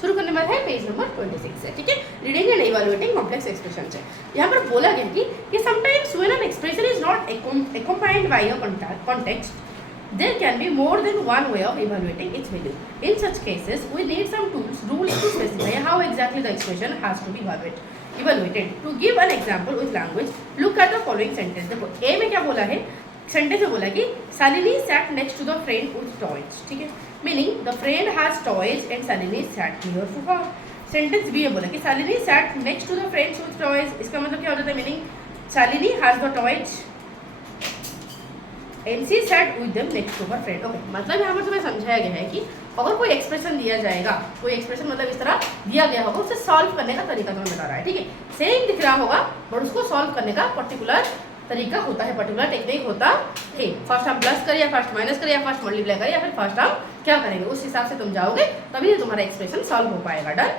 शुरू करने वाला है पेज नंबर 26 से, ठीक है। Reading and evaluating complex expression है। यहाँ पर बोला गया कि sometimes when an expression is not accompanied by a context, there can be more than one way of evaluating its value. In such cases, we need some rules to specify how exactly the expression has to be evaluated. To give an example with language, look at the following sentence. देखो ए में क्या बोला है, sentence में बोला कि Salini sat next to the friend with toys, ठीक है। Meaning the friend has toys and Salini sat near to her. Sentence B में बोला कि Salini sat next to the friends with toys. इसका मतलब क्या हो जाता है, meaning Salini has the toys and she sat with them next to her friend. Okay, मतलब यहाँ पर तुम्हें समझाया गया है कि अगर कोई एक्सप्रेशन दिया जाएगा, कोई एक्सप्रेशन मतलब इस तरह दिया गया होगा, उसे सॉल्व करने का तरीका तुम्हें बता रहा है, ठीक है। सेम दिख रहा होगा बट उसको सॉल्व करने का पर्टिकुलर तरीका होता है, पर्टिकुलर टेक्निक होता है। फर्स्ट हम प्लस करें या फर्स्ट माइनस करें या फर्स्ट मल्टीप्लाई करें या फिर फर्स्ट हम क्या करेंगे, उस हिसाब से तुम जाओगे तभी तुम्हारा एक्सप्रेशन सॉल्व हो पाएगा। डन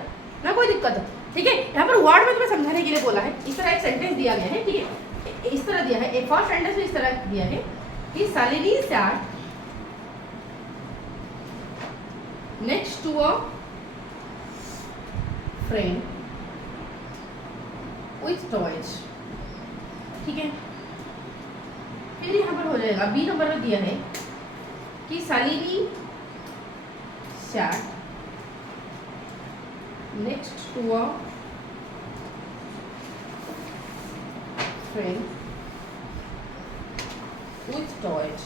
ना, कोई दिक्कत है, ठीक है। यहाँ पर वर्ड में तुम्हें समझाने के लिए बोला है, इस तरह एक सेंटेंस दिया गया है, ठीक है। इस तरह दिया है, एक फर्स्ट सेंटेंस में इस तरह दिया है कि Salini sat next to a friend with toys, ठीक है। फिर यहाँ पर हो जाएगा बी नंबर में दिया है कि Salini sat next to a friend with toys,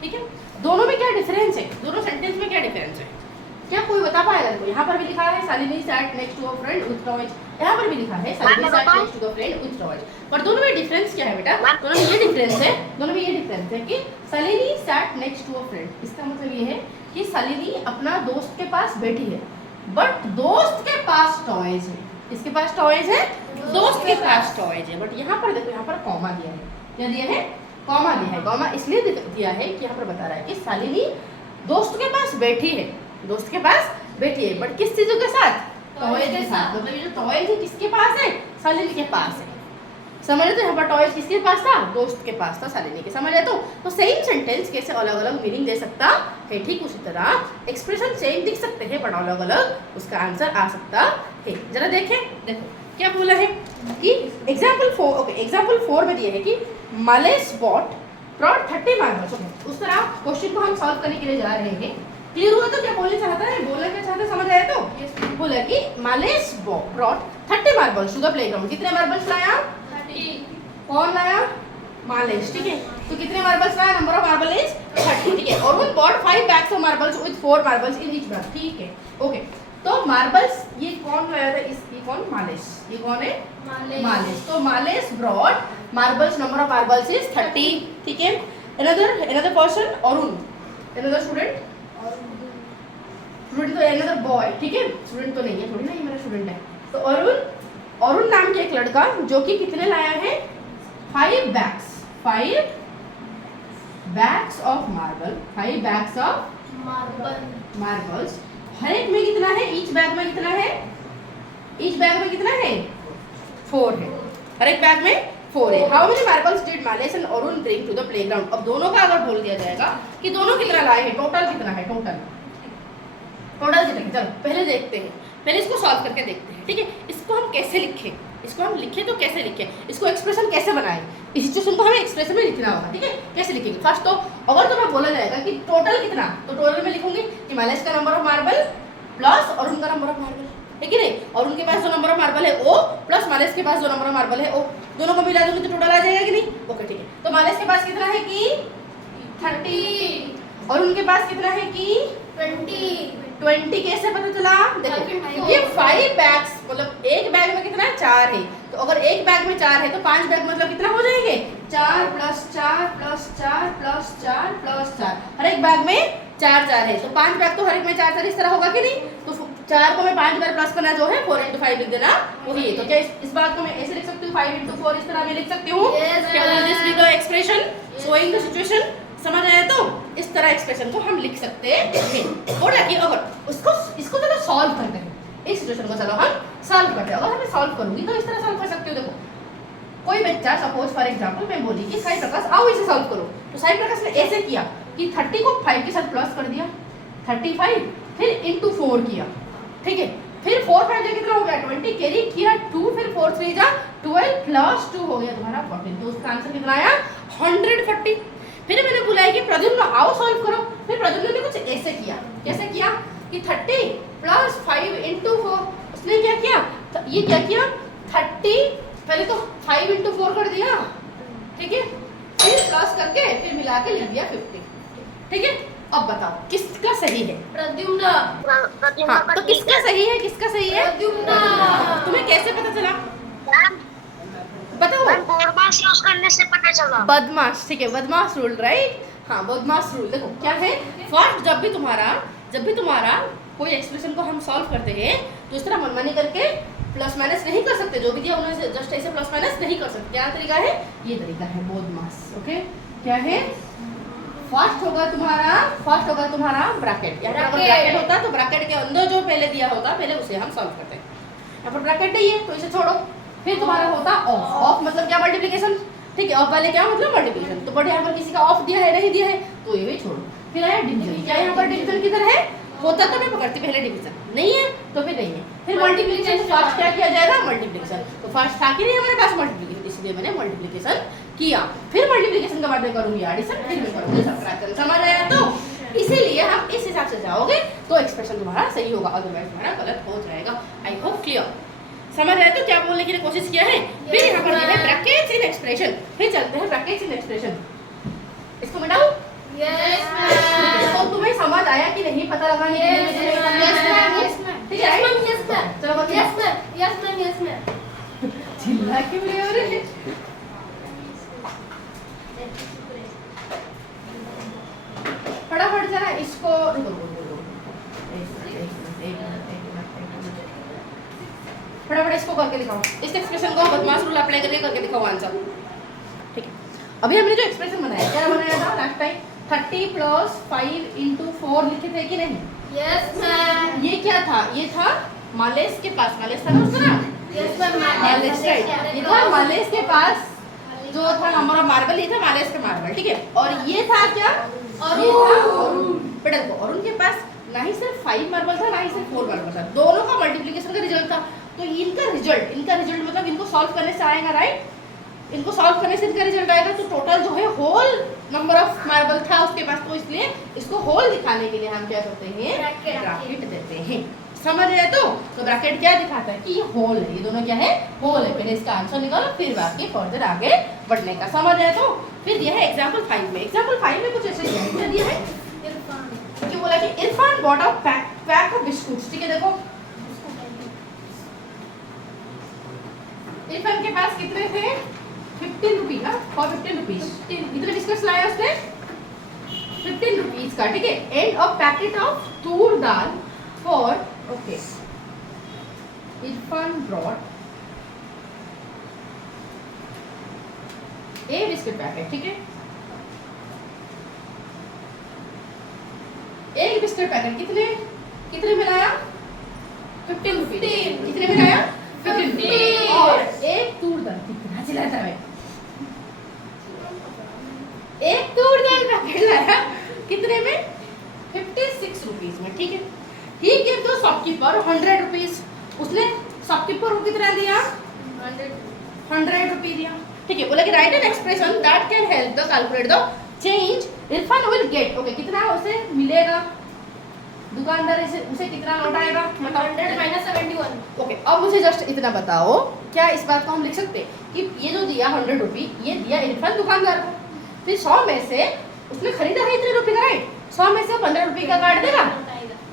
ठीक है। दोनों में क्या डिफरेंस है, दोनों सेंटेंस में क्या डिफरेंस है, क्या कोई बता पाएगा? देखो यहाँ पर भी लिखा है Salini sat next to a friend with toys, यहाँ पर भी लिखा है Salini sat next to the friend with toys, पर दोनों में डिफरेंस क्या है बेटा? दोनों में ये डिफरेंस है, दोनों में ये डिफरेंस है कि Salini sat next to a friend, इसका मतलब ये है कि Salini अपना दोस्त के पास बैठी है, बट दोस्त के पास टॉयज है। किसके पास टॉयज है? दोस्त के पास टॉयज है। बट यहाँ पर देखो, यहाँ पर कॉमा दिया है, क्या दिया है? कॉमा दिया है। कॉमा इसलिए दिया है कि यहाँ पर बता रहा है कि Salini दोस्त के पास बैठी है, दोस्त के पास बैठी है, बट किस चीजों के साथ? टॉयज के साथ। मतलब ये जो टॉयज है किसके पास है? Salini के पास है। समझ रहे? तो यहाँ पर टॉयज किसके पास था? दोस्त के पास था, Salini के। समझ रहे? तो सेम सेंटेंस कैसे अलग अलग मीनिंग दे सकता है, ठीक उसी तरह एक्सप्रेशन सेम दिख सकते हैं बट अलग अलग उसका आंसर आ सकता है। जरा देखें, देखो क्या बोला है कि एग्जाम्पल 4, ओके, एग्जाम्पल 4 में दिया है कि Malesh brought 30 marbles। उस तरह क्वेश्चन को हम सॉल्व करने के लिए जा रहे हैं। क्लियर हुआ? तो क्या बोलना चाहता है, बोलना क्या चाहता है, समझ आया? तो बोला कि Malesh brought 30 marbles to the playground। कितने मार्बल्स लाया? 30। कौन लाया? Malesh, ठीक है। तो कितने मार्बल्स लाया? नंबर ऑफ मार्बल इज 30, ठीक है। और वो bought 5 bags of marbles with 4 marbles in each bag, ठीक है। ओके, तो मार्बल्स ये कौन लाया था? ये कौन? Malesh। ये कौन है? Malesh। तो Malesh brought marbles, number of marbles is 30, ठीक है। another person, Arun, another student तो another boy, ठीक है। स्टूडेंट तो नहीं है, थोड़ी ना ये मेरा स्टूडेंट है। तो अरुण नाम के एक लड़का जो कि कितने लाया है? 5 bags of marbles। हर एक में कितना है? ईच बैग में कितना है? ईच बैग में कितना है? 4 है। हर एक बैग में 4 है। How many marbles did Malesh and Arun bring to the playground? अब दोनों का अगर बोल दिया जाएगा कि दोनों कितना लाए हैं, टोटल कितना है? टोटल कितना? चलो पहले देखते हैं, पहले इसको सॉल्व करके देखते हैं, ठीक है। इसको हम कैसे लिखें, इसको हम लिखें तो कैसे लिखें, इसको एक्सप्रेशन कैसे बनाएं, इस सिचुएशन को हमें एक्सप्रेशन में लिखना होगा, ठीक है। कैसे लिखेंगे? फर्स्ट तो अगर तुम्हें बोला जाएगा कि टोटल कितना, तो टोटल में लिखूंगी कि Malesh का number of marble plus Arun का नंबर ऑफ मार्बल है कि नहीं। अरुण के पास जो नंबर ऑफ मार्बल है O प्लस Malesh के पास जो नंबर ऑफ मार्बल है O, दोनों को मिला दूंगी तो टोटल आ जाएगा कि नहीं? ओके, ठीक है। तो Malesh के पास कितना है कि 30, अरुण के पास कितना है कि 20। कैसे पता चला? देखो ये 5 बैग्स, मतलब एक बैग में कितना है? 4 है। तो अगर एक बैग में 4 है तो 5 बैग मतलब कितना हो जाएंगे? 4 + 4 + 4 + 4 + 4। हर एक बैग में 4 है, तो 5 बैग तो हर एक में 4 इस तरह होगा कि नहीं? तो 4 को मैं 5 बार प्लस करना जो है 4 × 5 लिख देना वही है। तो क्या इस बात को मैं ऐसे लिख सकती हूँ? 5 × 4 इस तरह मैं लिख सकती हूँ। क्या this be the expression showing the situation? समझ आया? तो इस तरह एक्सप्रेशन को हम लिख सकते हैं। और कि अगर इसको चलो सॉल्व करते हैं, इस सिचुएशन को चलो हम सॉल्व करते हैं। अगर हमें सॉल्व करूंगी तो इस तरह सॉल्व कर सकती हूँ। देखो कोई बच्चा सपोज फॉर एग्जांपल मैं बोली कि साई प्रकाश आओ इसे सॉल्व करो, तो साई प्रकाश ने ऐसे किया कि 30 को 5 के साथ प्लस कर दिया, 35 फिर × 4 किया, ठीक है। फिर 4 5 जा कितना हो गया 20, कैरी किया 2, फिर 4 3 जा 12 प्लस 2 हो गया तुम्हारा 14। तो उसका आंसर कितना आया 140। फिर मैंने बुलाया कि प्रद्युम्न आओ सॉल्व करो। फिर प्रद्युम्न ने कुछ ऐसे किया, कैसे किया कि 30 प्लस 5 इंटू 4, उसने क्या किया ये क्या किया 30 पहले तो 5 इंटू 4 कर दिया, ठीक है, फिर प्लस करके फिर मिला के लिख दिया 50, ठीक है। अब बताओ किसका सही है? प्रद्युम्न। हाँ, तो किसका सही है, किसका सही है? प्रद्युम्न। तुम्हें कैसे पता चला बताओ? बदमाश यूज करने से पता चला। बदमाश, ठीक है, बदमाश रूल, राइट। हाँ, बदमाश रूल देखो क्या है। फर्स्ट जब भी तुम्हारा कोई एक्सप्रेशन को हम सॉल्व करते हैं तो इस तरह मनमानी करके प्लस माइनस नहीं कर सकते, जो भी दिया उन्हें जस्ट ऐसे प्लस माइनस नहीं कर सकते। क्या तरीका है? ये तरीका है बदमाश। ओके, क्या है? फर्स्ट होगा तुम्हारा ब्रैकेट। यहाँ पर ब्रैकेट होता है तो ब्रैकेट के अंदर जो पहले दिया होता है पहले उसे हम सॉल्व करते हैं। यहाँ पर ब्रैकेट नहीं है तो इसे छोड़ो। फिर तुम्हारा होता ऑफ। ऑफ मतलब क्या? मल्टीप्लिकेशन, ठीक है। ऑफ वाले क्या मतलब मल्टीप्लिकेशन। तो बट यहाँ पर किसी का ऑफ दिया है नहीं दिया है तो ये भी छोड़ो। फिर आया डिवीजन। क्या यहाँ पर डिवीजन किधर है? होता तो मैं पकड़ती पहले डिवीजन, नहीं है तो फिर नहीं है। फिर मल्टीप्लिकेशन, फर्स्ट क्या किया जाएगा? मल्टीप्लिकेशन। तो फर्स्ट था कि नहीं हमारे पास मल्टीप्लिकेशन, इसलिए मैंने मल्टीप्लिकेशन किया। फिर मल्टीप्लिकेशन के बाद में करूंगी एडिशन, फिर मैं करूंगी सबट्रैक्शन। समझ आया? तो इसीलिए हम इस हिसाब से जाओगे तो एक्सप्रेशन तुम्हारा सही होगा, अदरवाइज तुम्हारा गलत हो जाएगा। आई होप क्लियर समझ आया। तो क्या बोलने के लिए कोशिश किया है? फिर यहाँ पर है ब्रैकेट्स इन एक्सप्रेशन। फिर चलते हैं ब्रैकेट्स इन एक्सप्रेशन। इसको मिटाओ। Yes ma'am. तो तुम्हें समझ आया कि नहीं? पता लगाने के लिए यस मैम। ठीक है, यस मैम। चलो बताओ। Yes ma'am. Yes ma'am. Yes ma'am. चिल्ला क्यों रहे हो रे? फटाफट जरा इसको फटाफट इसको करके दिखाओ। इस एक्सप्रेशन को बदमाश रूल अप्लाई करके दिखाओ आंसर, ठीक है। अभी हमने जो एक्सप्रेशन बनाया क्या बनाया था लास्ट टाइम? 30 प्लस 5 इंटू 4 लिखे थे कि नहीं? Yes ma'am. ये क्या था? ये था मालेस के पास। मालेस था ना उसका नाम? Yes ma'am. मालेस, राइट। ये था मालेस के पास जो था नंबर ऑफ मार्बल, ये था मालेस का मार्बल, ठीक है। और ये था क्या? अरुण। बेटा देखो, अरुण के पास ना ही सिर्फ 5 मार्बल था ना ही सिर्फ 4 मार्बल था, दोनों का मल्टीप्लिकेशन का रिजल्ट था। तो इनका रिजल्ट मतलब इनको सॉल्व करने से आएगा, राइट। इनको सॉल्व करने से इनका रिजल्ट आएगा। तो टोटल जो है होल नंबर ऑफ मार्बल था उसके पास, तो इसलिए इसको होल दिखाने के लिए हम क्या करते हैं? ब्रैकेट देते हैं। समझ आया? तो ब्रैकेट क्या दिखाता है कि ये होल है। ये दोनों क्या है? होल है। पहले इसका आंसर निकालो फिर बाकी फर्दर आगे बढ़ने का। समझ आया? तो फिर दिया है एग्जांपल 5 में। एग्जांपल 5 में कुछ ऐसे दिया है कि बोला कि Irfan bought a pack of biscuits, ठीक है। देखो इरफान के पास कितने थे? 15 रुपीज ना, फॉर 15 रुपीज। कितने बिस्कुट्स लाया उसने? 15 रुपीज का, ठीक है। And a packet of Toor dal for, okay, Irfan brought a biscuit packet, ठीक है। एक बिस्किट पैकेट कितने में लाया? 15 रुपीज। कितने में लाया? 15। और एक तूर दाल, कितना चिल्लाता है? एक तूर दाल पैकेट लाया कितने में? 56 रुपीज में, ठीक है। ही गिव द शॉपकीपर 100 रुपीज। उसने शॉपकीपर को कितना दिया? 100 रुपीज दिया, ठीक है। बोला कि right an expression that can help the calculate the change Irfan will get. Okay, कितना उसे मिलेगा? दुकानदार उसे कितना लौटाएगा? 100 माइनस 71। ओके, अब मुझे जस्ट इतना बताओ, क्या इस बात को हम लिख सकते कि ये जो दिया 100 रुपी, ये दिया इरफान दुकानदार को। फिर 100 में से उसने खरीदा है इतने रुपए का, राइट। 100 में से 15 रुपए का काट देगा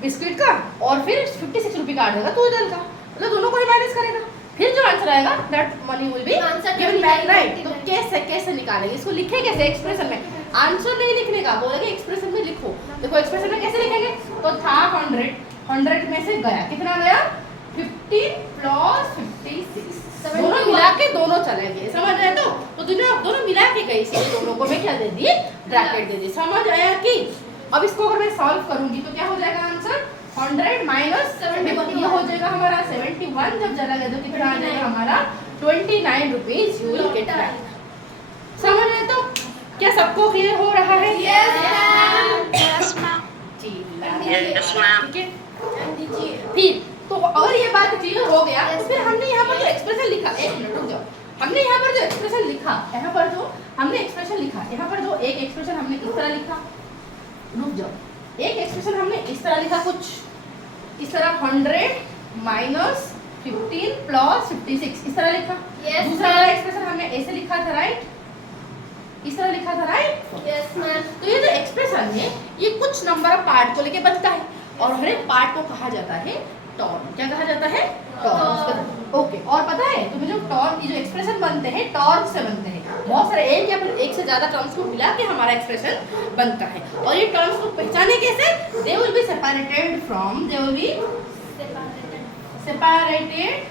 बिस्किट का और फिर 56 रुपए काट देगा तूर दाल का, मतलब दोनों को ही माइनस करेगा। फिर जो आंसर आएगा that money will be given back, right. तो कैसे निकालेंगे इसको? लिखे कैसे? एक्सप्रेशन में। आंसर नहीं लिखने का, बोलेंगे एक्सप्रेशन में लिखो। देखो एक्सप्रेशन में कैसे लिखेंगे? तो था 100 में से गया कितना? गया 15 प्लस 56, दोनों मिला के दोनों चले गए। समझ आया? तो दोनों मिला के गए, इसलिए दोनों को मैं क्या दे दी? ब्रैकेट दे दी। समझ आया? कि अब इसको अगर मैं सॉल्व करूंगी तो क्या हो जाएगा आंसर? 100 माइनस 71, ये हो जाएगा हमारा 71। जब चला गया तो कितना आ जाएगा हमारा? 29 rupees you will get back. समझ आया? तो क्या सबको क्लियर हो रहा है? Yes ma'am. Yes ma'am. ठीक है। फिर तो अगर ये बात क्लियर हो गया तो फिर हमने यहाँ पर जो एक्सप्रेशन लिखा, एक मिनट रुक जाओ, हमने यहाँ पर जो एक्सप्रेशन लिखा, यहाँ पर जो हमने एक्सप्रेशन लिखा, यहाँ पर जो एक एक्सप्रेशन हमने इस तरह लिखा, रुक जाओ, एक एक्सप्रेशन हमने इस तरह लिखा, कुछ इस तरह 100 माइनस 15 प्लस 56 इस तरह लिखा। Yes, दूसरा वाला एक्सप्रेशन हमने ऐसे लिखा था, राइट, इस तरह लिखा था, राइट। Yes, ma'am. तो ये जो एक्सप्रेशन है ये कुछ नंबर ऑफ पार्ट को लेके बनता है और हर एक पार्ट को कहा जाता है टर्म। क्या कहा जाता है? टर्म। ओके, और पता है तुम्हें जो टर्म की जो एक्सप्रेशन बनते हैं टर्म से बनते हैं, बहुत सारे एक या फिर एक से ज्यादा टर्म्स को मिला के हमारा एक्सप्रेशन बनता है। और ये टर्म्स को पहचाने कैसे? They will be separated from, they will be separated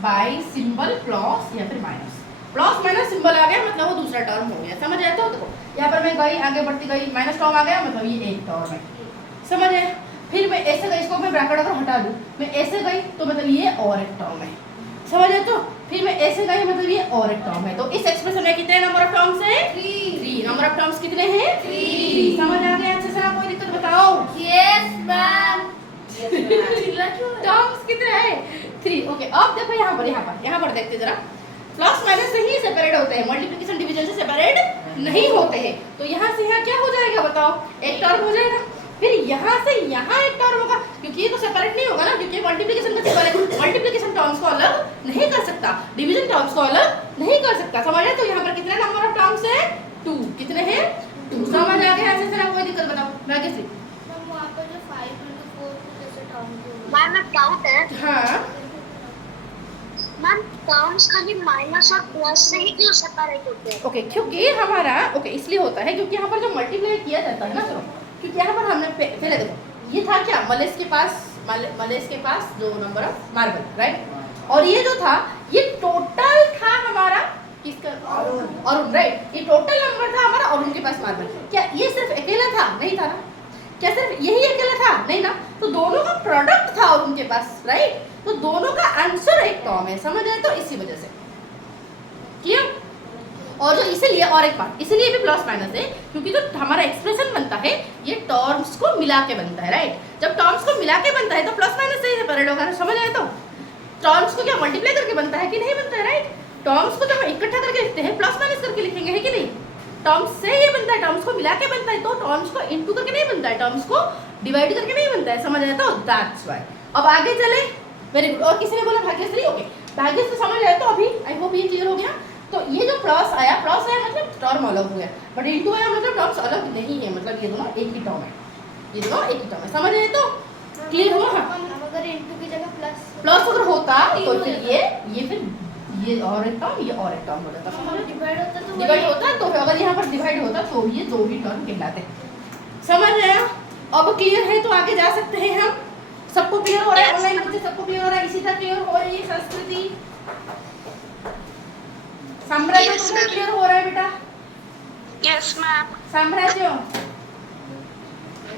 by symbol plus या फिर माइनस। प्लस माइनस सिंबल आ गया मतलब वो दूसरा टर्म हो गया, समझ आया? तो देखो यहाँ पर मैं गई आगे बढ़ती गई, माइनस टर्म आ गया मतलब ये एक टर्म है, समझ आया? फिर मैं ऐसे गई, इसको मैं ब्रैकेट अगर हटा दूं, मैं ऐसे गई तो मतलब ये और एक टर्म है, समझ आया? तो फिर मैं ऐसे गई मतलब ये और एक टर्म है। तो इस एक्सप्रेशन में कितने नंबर ऑफ टर्म्स हैं? 3 नंबर ऑफ टर्म्स कितने हैं? 3। समझ आ गया अच्छे से ना? कोई दिक्कत बताओ? Yes, ma'am. टर्म्स कितने हैं? 3। ओके, अब देखो यहाँ पर देखते जरा, प्लस माइनस से ही सेपरेट होते हैं, मल्टीप्लिकेशन डिवीजन से सेपरेट नहीं होते हैं। तो यहाँ से यहाँ क्या हो जाएगा बताओ? एक टर्म हो जाएगा। फिर यहाँ से यहाँ एक टर्म होगा, क्योंकि ये तो सेपरेट नहीं होगा ना, क्योंकि मल्टीप्लिकेशन का सेपरेट, मल्टीप्लिकेशन टर्म्स को अलग नहीं कर सकता, डिवीजन टर्म्स को अलग नहीं कर सकता, समझ आए? तो यहाँ पर कितने नंबर ऑफ टर्म्स है? 2। कितने हैं? 2। समझ आ गया अच्छे से ना? कोई दिक्कत बताओ? भाग्यश्री? Ma'am, वहाँ पर जो 5 into 4 जैसे टर्म को मैम एक डाउट है हाँ मैम, टर्म्स खाली माइनस और प्लस से ही क्यों सेपरेट होते हैं? ओके, क्योंकि हमारा इसलिए होता है क्योंकि यहाँ पर जो मल्टीप्लाई किया जाता है ना, चलो, क्योंकि यहाँ पर हमने पहले देखो ये था क्या, मलेस के पास जो नंबर ऑफ मार्बल, राइट, और ये जो था ये टोटल था हमारा किसका? अरुण, राइट, ये टोटल नंबर था हमारा अरुण के पास मार्बल। क्या ये सिर्फ अकेला था? नहीं था ना। क्या सिर्फ यही अकेला था? नहीं ना। तो दोनों का प्रोडक्ट था अरुण के पास, राइट, तो दोनों का आंसर एक टर्म है, समझ आए? तो इसी वजह से क्लियर। और जो इसीलिए और एक बात, इसीलिए भी प्लस माइनस है क्योंकि जो हमारा एक्सप्रेशन बनता है ये टर्म्स को मिला के बनता है, राइट। जब टर्म्स को मिला के बनता है तो प्लस माइनस से ही सेपरेट होगा, समझ आए? तो टर्म्स को क्या मल्टीप्लाई करके बनता है कि नहीं बनता है, राइट। टर्म्स को जब हम इकट्ठा करके लिखते हैं प्लस माइनस करके लिखेंगे, है कि नहीं? टर्म्स से ही बनता है, टर्म्स को मिला के बनता है, तो टर्म्स को इनटू करके नहीं बनता है, टर्म्स को डिवाइड करके नहीं बनता है, समझ आया? तो दैट्स व्हाई। अब आगे चले, वेरी गुड। और किसी ने बोला भाग्यश्री? ओके, भाग्यश्री समझ आया? तो अभी आई होप ये क्लियर हो गया। तो ये जो प्लस आया मतलब टर्म अलग हुआ, बट इनटू आया मतलब टर्म्स अलग नहीं है, मतलब ये दोनों एक ही टर्म है, ये दोनों एक ही टर्म है, समझ आए? तो क्लियर हुआ? अब अगर into की जगह प्लस अगर होता तो फिर ये फिर ये और एक टर्म, ये और एक टर्म हो जाता, समझ आए? डिवाइड होता तो डिवाइड होता तो फिर अगर यहाँ पर डिवाइड होता तो ये दो ही टर्म कहलाते, समझ आया? अब क्लियर है तो आगे जा सकते हैं हम। सबको क्लियर हो रहा है? ऑनलाइन बच्चे सबको क्लियर हो रहा है? इसी तरह क्लियर हो रही है संस्कृति, साम्राज्य को क्लियर हो रहा है बेटा? Yes ma'am. साम्राज्य,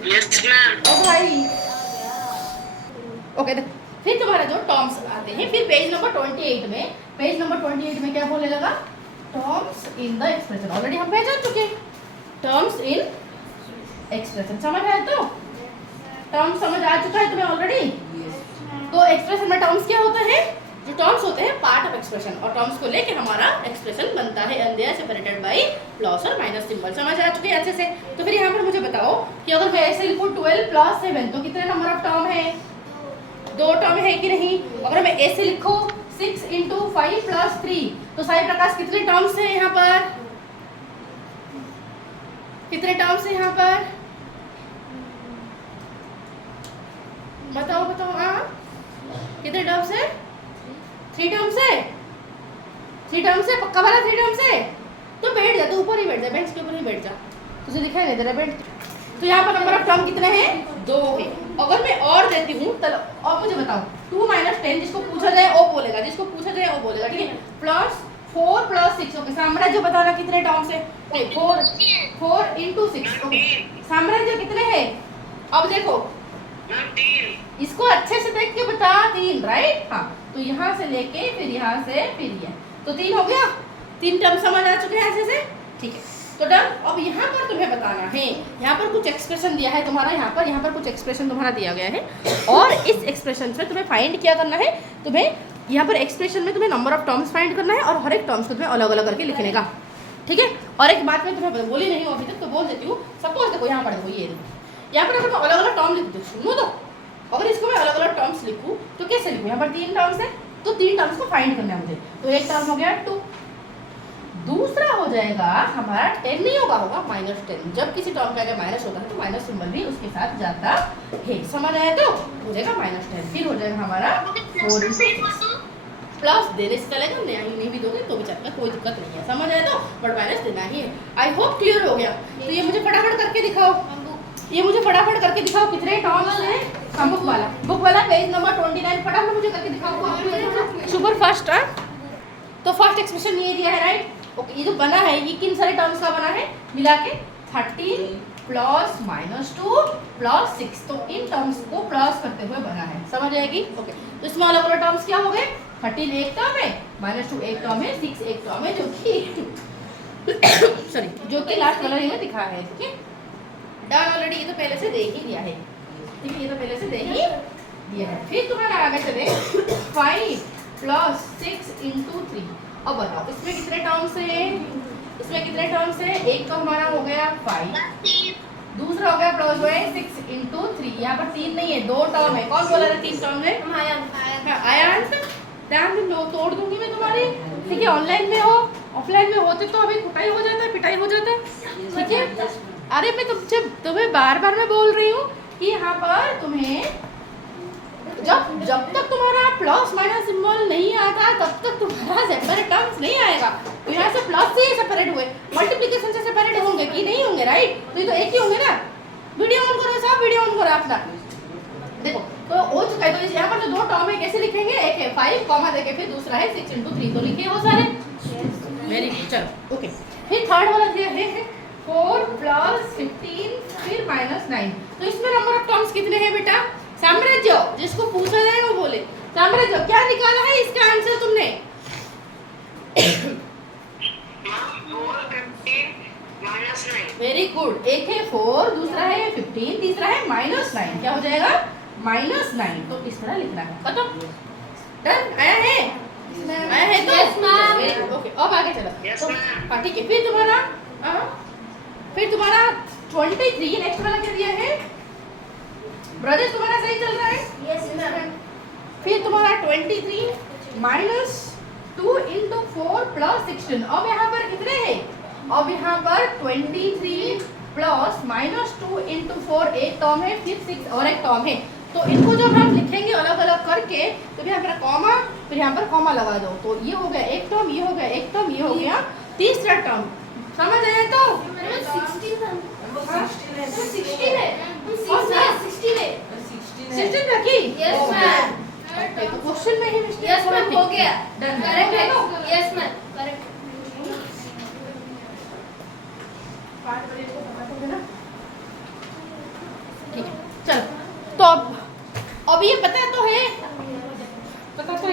यस मैम। ओ भाई, ओके। फिर तुम्हारा जो टर्म्स आते हैं, फिर पेज नंबर 28 में क्या बोलने लगा? Terms in the expression. Already हम पहचान चुके हैं टर्म्स इन एक्सप्रेशन, समझ आया? तो टर्म्स समझ आ चुका है तुम्हें ऑलरेडी? तो एक्सप्रेशन में टर्म्स क्या होता है? जो टर्म्स होते हैं पार्ट ऑफ एक्सप्रेशन, और टर्म्स को लेके हमारा एक्सप्रेशन बनता है and they are separated by plus और माइनस सिंबल, समझ आ चुके हैं अच्छे से? तो फिर यहाँ पर मुझे बताओ कि अगर मैं ऐसे लिखूं 12 + 7 तो कितने नंबर ऑफ टर्म है? 2 टर्म है कि नहीं? अगर मैं ऐसे लिखूं 6 × 5 + 3 तो साई प्रकाश कितने टर्म्स हैं यहाँ पर? कितने टर्म्स हैं यहाँ पर? बताओ हाँ, कितने टर्म्स है? 3 टर्म्स है। 3 टर्म्स है, पक्का वाला 3 टर्म्स है? तो बैठ जा, तो ऊपर ही बैठ जा, बेंच के ऊपर ही बैठ जा, तुझे दिखाई नहीं दे रहा बैठ। तो यहाँ पर नंबर ऑफ टर्म कितने हैं? 2 है। अगर मैं और देती हूँ तो अब मुझे बताओ 2 - 10, जिसको पूछा जाए वो बोलेगा, जिसको पूछा जाए वो बोलेगा, ठीक है? Plus 4 + 6, okay. साम्राज्य बताना कितने टर्म्स है? 4 × 6, ओके। साम्राज्य कितने हैं? अब देखो इसको अच्छे से देख के बता, 3, राइट? हाँ, तो यहाँ से लेके फिर यहाँ से फिर ये, तो 3 हो गया। 3 टर्म समझ आ चुके हैं अच्छे से? ठीक है। तो डन। अब यहाँ पर तुम्हें बताना है, यहाँ पर कुछ एक्सप्रेशन दिया है तुम्हारा, यहाँ पर कुछ एक्सप्रेशन तुम्हारा दिया गया है, और इस एक्सप्रेशन से तुम्हें फाइंड क्या करना है, तुम्हें यहाँ पर एक्सप्रेशन में तुम्हें नंबर ऑफ टर्म्स फाइंड करना है, और हर एक टर्म्स को तुम्हें अलग अलग करके लिखने का, ठीक है। और एक बात मैं तुम्हें बोली नहीं हूँ अभी तक, तो बोल देती हूँ। सपोज देखो यहाँ पर देखो, ये यहाँ पर अगर मैं अलग अलग टर्म लिख दूँ, सुनो तो, अगर इसको मैं अलग अलग टर्म्स लिखूँ तो कैसे लिखूँ, यहाँ पर 3 टर्म्स है, तो 3 टर्म्स को फाइंड करना है मुझे। तो एक टर्म हो गया 2, दूसरा हो जाएगा हमारा 10 नहीं होगा, होगा -10। जब किसी टर्म का अगर माइनस होता है तो माइनस सिंबल भी उसके साथ जाता है, समझ आया? तो हो जाएगा -10, फिर हो जाएगा हमारा 4 प्लस देने से चलेगा, नहीं भी दोगे तो भी चलेगा, कोई दिक्कत नहीं है, समझ आया? तो बट माइनस देना ही है। आई होप क्लियर हो गया। तो ये मुझे फटाफट करके दिखाओ, ये मुझे फटाफट करके दिखाओ कितने टर्म्स हैं। हाँ, बुक वाला पेज नंबर 29 फटाफट मुझे करके दिखाओ। Super fast. तो फर्स्ट एक्सप्रेशन ये दिया है, राइट? ओके, ये जो बना है ये किन सारे टर्म्स का बना है मिला के, 13 प्लस -2 प्लस 6, तो इन टर्म्स को प्लस करते हुए बना है, समझ आएगी? ओके, तो इसमें अलग अलग टर्म्स क्या हो गए, 13 एक टर्म है, -2 एक टर्म है, 6 एक टर्म है, जो कि सॉरी जो कि लास्ट वाला में दिखा है, ठीक है। डन ऑलरेडी, ये तो पहले से दे ही दिया है, ठीक है, ये तो पहले से दे ही दिया है। फिर तुम्हारा आगे चले 5 प्लस 6 × 3। अब बताओ इसमें कितने टर्म्स हैं, एक तो हमारा हो गया 5, दूसरा हो गया प्लस हुआ है 6 × 3, यहाँ पर 3 नहीं है, 2 टर्म है। कौन बोला था 3 टर्म है? आयांश, ध्यान लो, तोड़ दूंगी मैं तुम्हारी, ठीक है। ऑनलाइन में हो, ऑफलाइन में होते तो अभी कुटाई हो जाता है, पिटाई हो जाता है, ठीक है। अरे मैं तुम्हें बार बार मैं बोल रही हूँ कि यहाँ पर तुम्हें जब तक तुम्हारा प्लस माइनस सिंबल नहीं आता तब तक तुम्हारा सेपरेट टर्म्स नहीं आएगा। तो यहाँ से प्लस से सेपरेट हुए, मल्टीप्लिकेशन से सेपरेट होंगे कि नहीं होंगे, राइट? तो ये तो एक ही होंगे ना। वीडियो ऑन करो, सब वीडियो ऑन करो अपना, देखो। तो हो चुका है। तो यहाँ पर जो 2 टर्म है कैसे लिखेंगे, एक है 5 कॉमा देके, फिर दूसरा है 6 × 3, तो लिखे हो सारे? वेरी गुड, चलो ओके। फिर थर्ड वाला दिया है 4 प्लस 15 फिर -9। तो इसमें नंबर ऑफ टर्म्स कितने हैं बेटा? साम्राज्य, जिसको पूछा जाए वो बोले साम्राज्य। क्या निकाला है इसका आंसर तुमने? 4 वेरी गुड। एक है 4, दूसरा है 15, तीसरा है -9। क्या हो जाएगा? -9। तो इस तरह लिखना है, खत्म, डन। आया है? आया है तो यस मैम। ओके, अब आगे चलो। हाँ ठीक है। फिर तुम्हारा 23 नेक्स्ट वाला क्या दिया है? ब्रदर तुम्हारा सही चल रहा है? Yes ma'am. फिर तुम्हारा 23 -2 × 4 प्लस 16। अब यहाँ पर कितने हैं? अब यहाँ पर 23 प्लस -2 × 4 एक टर्म है, फिर 6 और एक टर्म है। तो इनको जब हम लिखेंगे अलग अलग करके, तो यहाँ पर कॉमा, फिर यहाँ पर कॉमा लगा दो, तो ये हो गया एक टर्म, ये हो गया एक टर्म, ये हो गया तीसरा टर्म। समझ आया? तो 16 है। 16 रखी? Yes ma'am. तो क्वेश्चन में ही मिस्टेक यस मैम, हो गया, डन, करेक्ट है। Yes ma'am, correct. ठीक है, चलो। तो अब ये पता तो है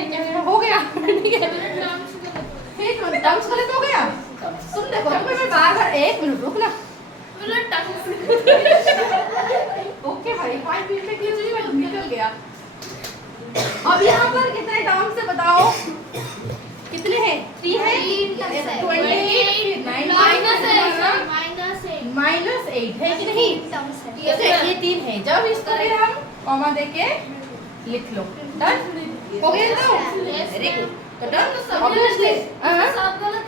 क्या है? हो गया, ठीक है। फिर टर्म्स गलत हो गया। तुम देखो, तुम्हें मैं बार-बार 1 मिनट रुकना। ओके भाई, 5 मिनट में क्लियर मैं निकल गया। अब यहाँ पर कितने टर्म्स है बताओ? कितने हैं? 3 है, 28 -8 है कि नहीं? ये 3 है। जब इसको फिर हम कॉमा देके लिख लो, डन हो गया। तो वेरी गुड। तो डन, ऑब्वियसली सब गलत है।